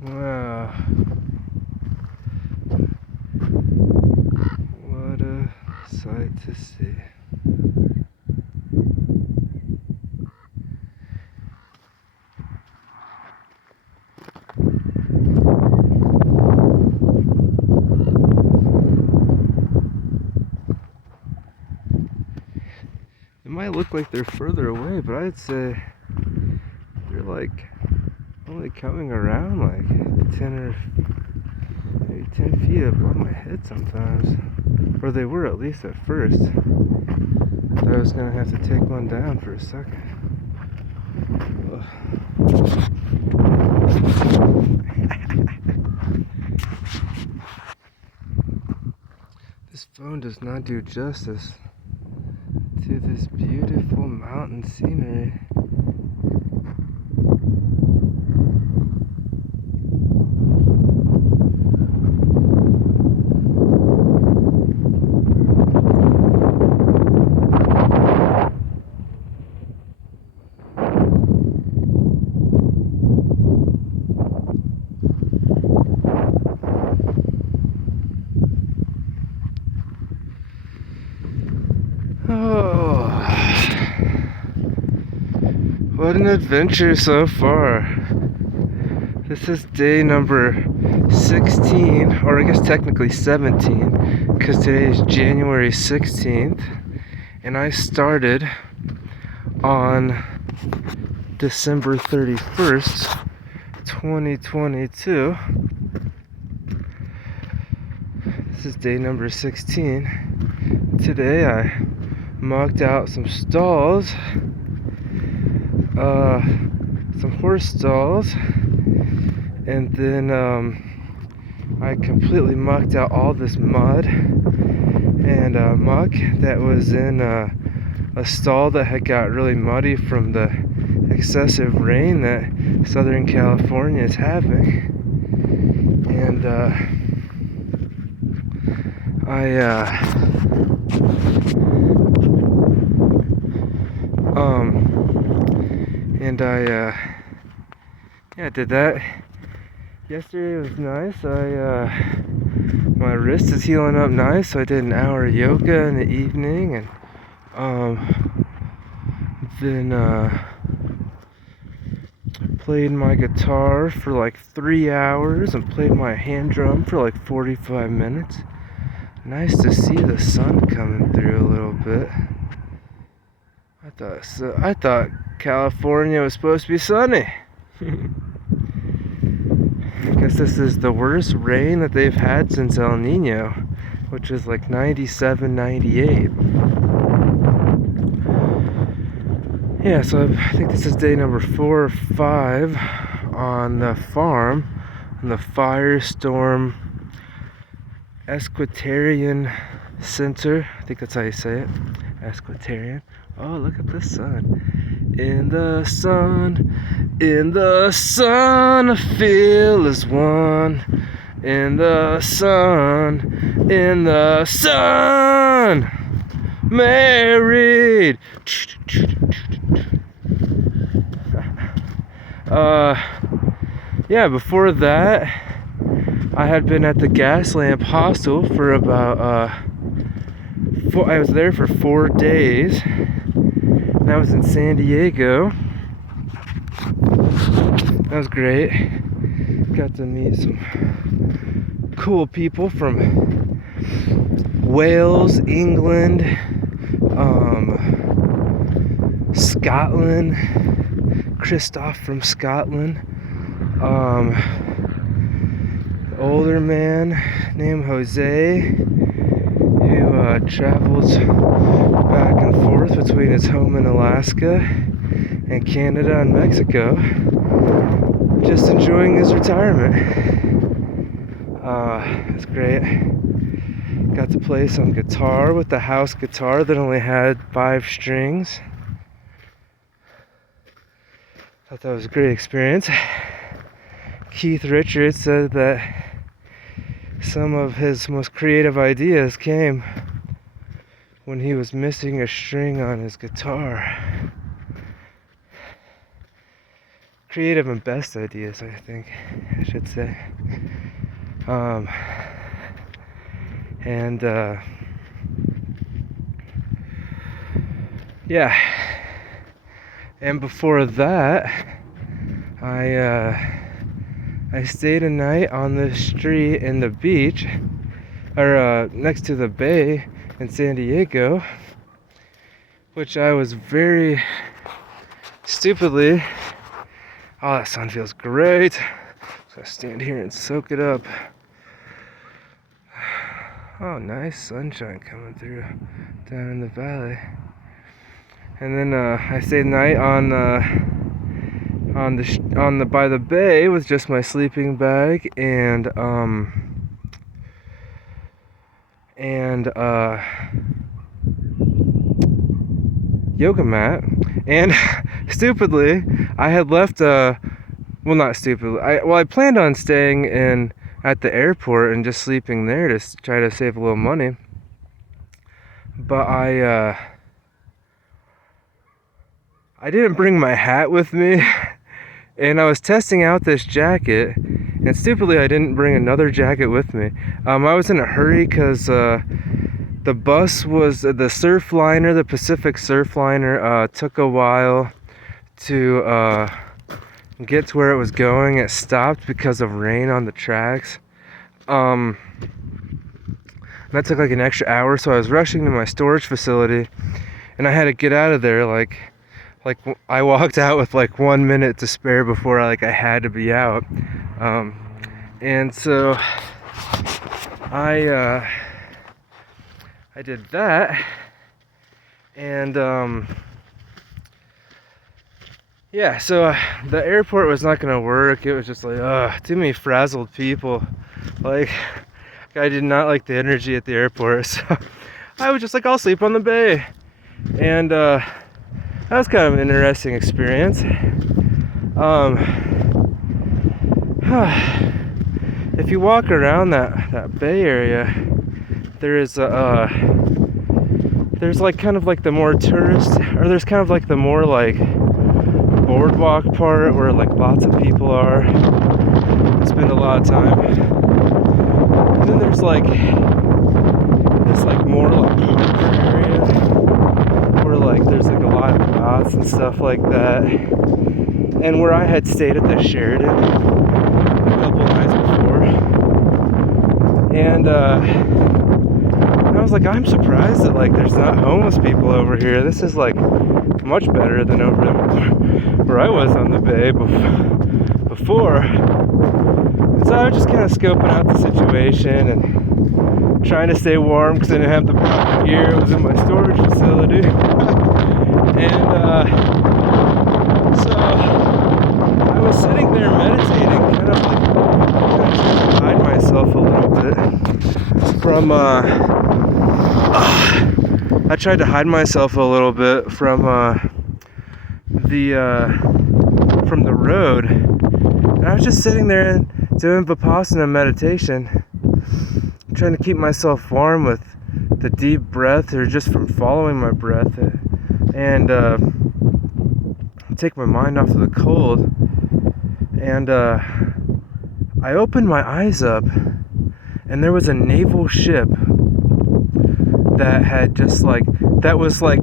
Wow. What a sight to see. It might look like they're further away, but I'd say they're like only coming around like 10 or maybe 10 feet above my head sometimes. Or they were at least at first. I was gonna have to take one down for a second. This phone does not do justice to this beautiful mountain scenery. Oh, what an adventure so far. This is day number 16, or I guess technically 17, because today is January 16th, and I started on December 31st, 2022. This is day number 16. Today I mucked out some stalls, some horse stalls, and then I completely mucked out all this mud and muck that was in a stall that had got really muddy from the excessive rain that Southern California is having. And I did that. Yesterday was nice. My wrist is healing up nice, so I did an hour of yoga in the evening, and then played my guitar for like 3 hours and played my hand drum for like 45 minutes. Nice to see the sun coming through a little bit. I thought California was supposed to be sunny. I guess this is the worst rain that they've had since El Nino, which is like 97, 98. Yeah, so I think this is day number 4 or 5 on the farm, on the Firestorm Equestrian Center. I think that's how you say it. Equestrian. Oh, look at the sun. In the sun, I feel as one. In the sun, married. Yeah, before that, I had been at the Gas Lamp Hostel for about, I was there for 4 days. And I was in San Diego. That was great. Got to meet some cool people from Wales, England, Scotland. Christoph from Scotland. Older man named Jose, who travels back and forth between his home in Alaska and Canada and Mexico, just enjoying his retirement. It's great. Got to play some guitar with the house guitar that only had 5 strings. Thought that was a great experience. Keith Richards said that some of his most creative ideas came when he was missing a string on his guitar. creative and best ideas, I think I should say. And yeah, and before that, I stayed a night on the street in the beach, or next to the bay in San Diego, which I was very stupidly. Oh, that sun feels great. So I stand here and soak it up. Oh, nice sunshine coming through down in the valley. And then I stayed the night on the by the bay with just my sleeping bag and yoga mat. And stupidly, I had left well, not stupidly. I planned on staying at the airport and just sleeping there to try to save a little money. But I didn't bring my hat with me, and I was testing out this jacket, and stupidly I didn't bring another jacket with me. I was in a hurry because the bus was the Surfliner, the Pacific Surfliner, took a while to get to where it was going. It stopped because of rain on the tracks. That took like an extra hour, so I was rushing to my storage facility, and I had to get out of there like I walked out with like 1 minute to spare before I had to be out. And so I did that, and yeah, so the airport was not gonna work. It was just like too many frazzled people. Like, I did not like the energy at the airport, so I was just like, I'll sleep on the bay. And that was kind of an interesting experience. If you walk around that bay area, there's like kind of like the more tourist, or there's kind of like the more like boardwalk part where like lots of people are, spend a lot of time. And then there's like this like more like harbor area where like there's like a lot of yachts and stuff like that. And where I had stayed at the Sheraton a couple of nights before, and I was like, I'm surprised that like there's not homeless people over here. This is like much better than over where I was on the bay before. And so I was just kind of scoping out the situation and trying to stay warm because I didn't have the proper gear. It was in my storage facility. And so I was sitting there meditating, kind of trying to hide myself a little bit from I tried to hide myself a little bit from the road. And I was just sitting there doing Vipassana meditation, trying to keep myself warm with the deep breath, or just from following my breath, and take my mind off of the cold. And I opened my eyes up, and there was a naval ship that had just like, that was like,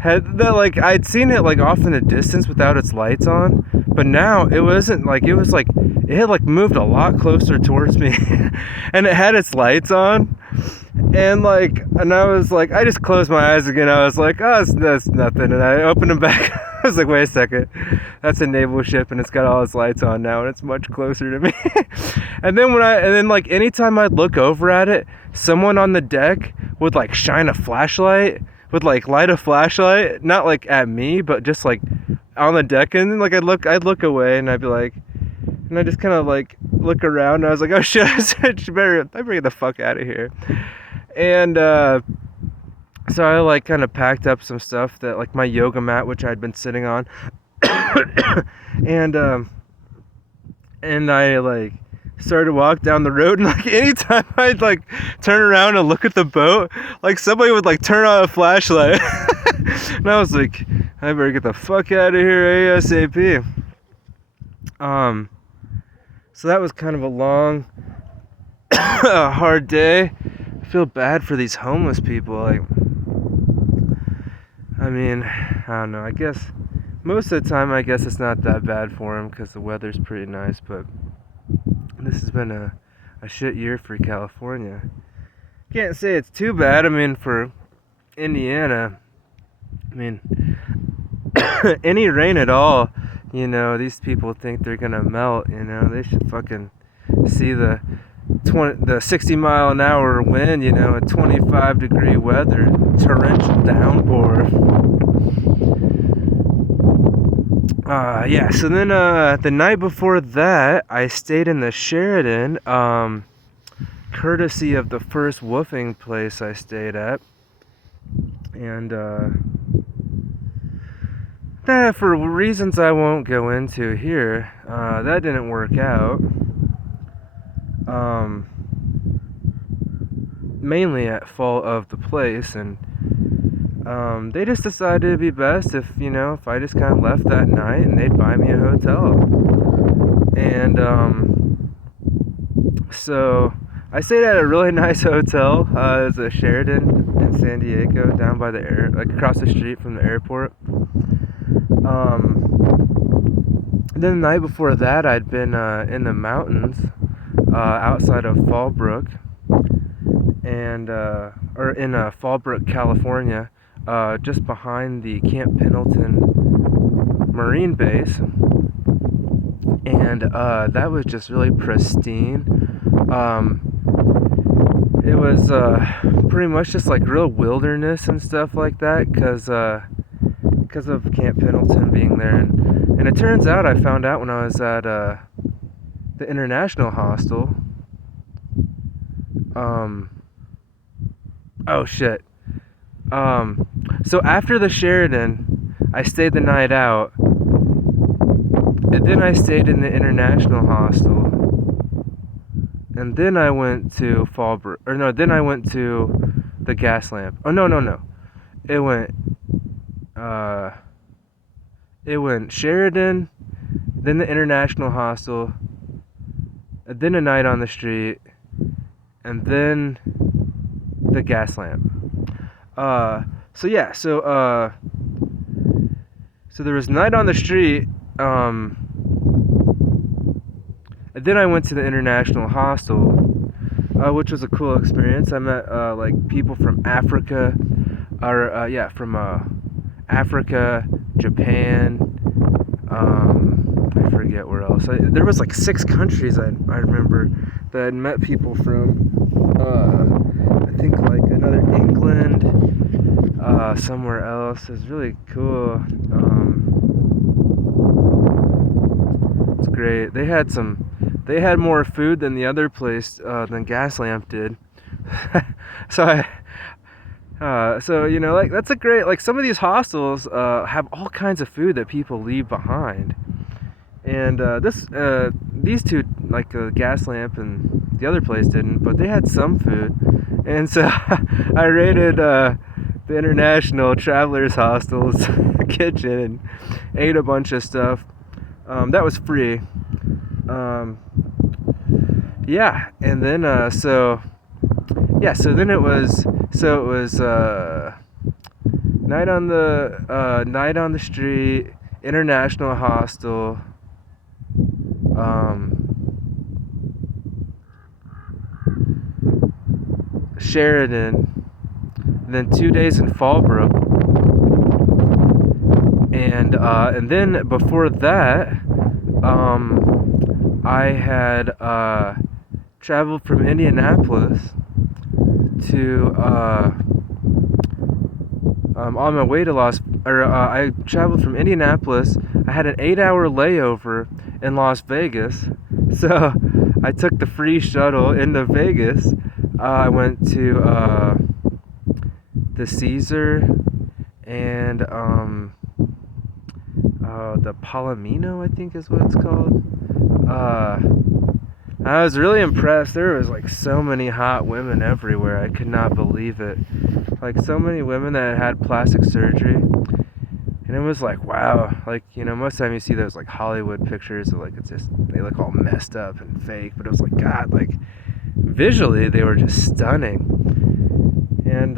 had that, like, I'd seen it like off in the distance without its lights on, but now it wasn't like, it was like, it had like moved a lot closer towards me and it had its lights on, and I was like, I just closed my eyes again. I was like, oh, that's nothing. And I opened them back. I was like, wait a second, that's a naval ship and it's got all its lights on now and it's much closer to me. And then like anytime I'd look over at it, someone on the deck would like shine a flashlight, would like light a flashlight, not like at me, but just like on the deck. And then like I'd look away and I'd be like, and I just kind of like look around and I was like, oh shit, I better get the fuck out of here. And so I like kind of packed up some stuff, that like my yoga mat, which I'd been sitting on, and I like started to walk down the road, and like anytime I'd like turn around and look at the boat, like somebody would like turn on a flashlight. And I was like, I better get the fuck out of here ASAP. So that was kind of a long, a hard day. I feel bad for these homeless people. Like, I mean, I don't know. I guess most of the time, I guess it's not that bad for them because the weather's pretty nice. But this has been a shit year for California. Can't say it's too bad. I mean, for Indiana, I mean, any rain at all, you know, these people think they're gonna melt. You know, they should fucking see the 60-mile-an-hour wind. You know, at 25-degree weather, torrential downpour. Yeah. So then, the night before that, I stayed in the Sheraton, courtesy of the first woofing place I stayed at, and that, for reasons I won't go into here, that didn't work out. Mainly at fault of the place, and they just decided it'd be best if, you know, if I just kind of left that night and they'd buy me a hotel. And so I stayed at a really nice hotel. It's a Sheraton in San Diego, down by the like across the street from the airport. Then the night before that, I'd been in the mountains outside of Fallbrook, and or in Fallbrook, California, just behind the Camp Pendleton Marine Base, and that was just really pristine. It was pretty much just like real wilderness and stuff like that, because of Camp Pendleton being there, and it turns out, I found out when I was at the International Hostel. Oh shit. So after the Sheraton, I stayed the night out, and then I stayed in the International Hostel, and then I went to Fallbrook, or no, then I went to the Gaslamp. Oh no. It went Sheraton, then the International Hostel, and then a night on the street, and then the Gaslamp. So yeah, so there was night on the street, and then I went to the International Hostel, which was a cool experience. I met like people from Africa, or from Africa, Japan, I forget where else. There was like 6 countries I remember that I'd met people from. I think like another England, somewhere else. It was really cool. It's great. They had more food than the other place, than Gaslamp did. So you know, like, that's a great, like, some of these hostels have all kinds of food that people leave behind, and these two, like Gaslamp and the other place, didn't, but they had some food, and so I raided the International Travelers Hostel's kitchen and ate a bunch of stuff. That was free. Yeah, and then so then it was night on the street, International Hostel, Sheraton, then 2 days in Fallbrook, and then before that, I had traveled from Indianapolis to on my way to I traveled from Indianapolis. I had an 8-hour layover in Las Vegas, so I took the free shuttle into Vegas. I went to the Caesar and the Palomino, I think is what it's called. I was really impressed. There was like so many hot women everywhere. I could not believe it. Like, so many women that had plastic surgery. And And it was like, wow, like, you know, most of the time you see those like Hollywood pictures of like, it's just, they look all messed up and fake, but it was like, God, like visually they were just stunning. And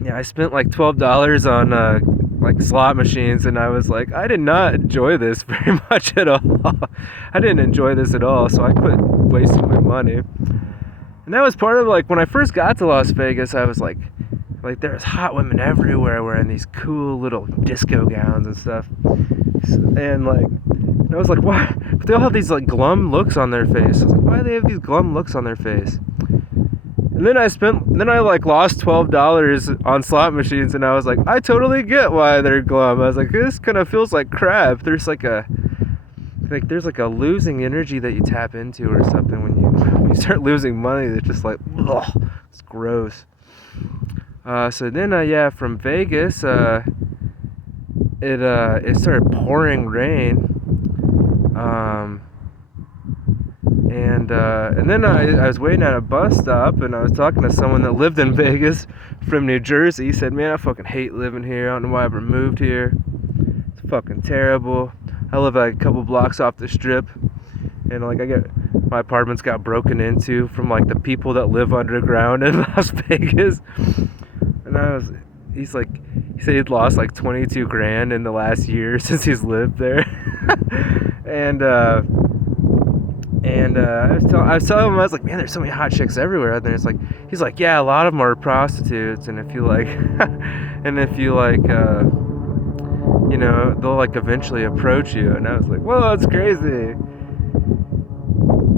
yeah, I spent like $12 on like slot machines, and I was like, I did not enjoy this very much at all. I didn't enjoy this at all, so I quit wasting my money. And that was part of like when I first got to Las Vegas, I was like there's hot women everywhere wearing these cool little disco gowns and stuff. And like, I was like, why? But they all have these like glum looks on their face. I was like, why do they have these glum looks on their face? And then I like lost $12 on slot machines, and I was like, I totally get why they're glum. I was like, this kind of feels like crap. There's like a losing energy that you tap into or something when you start losing money. That's just like, ugh, it's gross. So then, yeah, from Vegas, it started pouring rain. And then I was waiting at a bus stop, and I was talking to someone that lived in Vegas from New Jersey. He said, man, I fucking hate living here. I don't know why I ever moved here. It's fucking terrible. I live like a couple blocks off the strip, and like my apartment's got broken into from like the people that live underground in Las Vegas. And he said he'd lost like 22 grand in the last year since he's lived there. and I was telling him, I was like, man, there's so many hot chicks everywhere. And then he's like, yeah, a lot of them are prostitutes, and if you like, you know, they'll like eventually approach you. And I was like, whoa, that's crazy.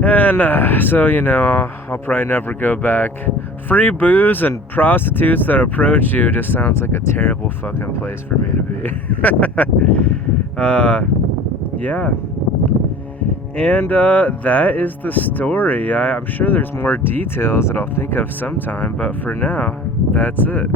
And so, you know, I'll probably never go back. Free booze and prostitutes that approach you just sounds like a terrible fucking place for me to be. Yeah. And that is the story. I'm sure there's more details that I'll think of sometime, but for now, that's it.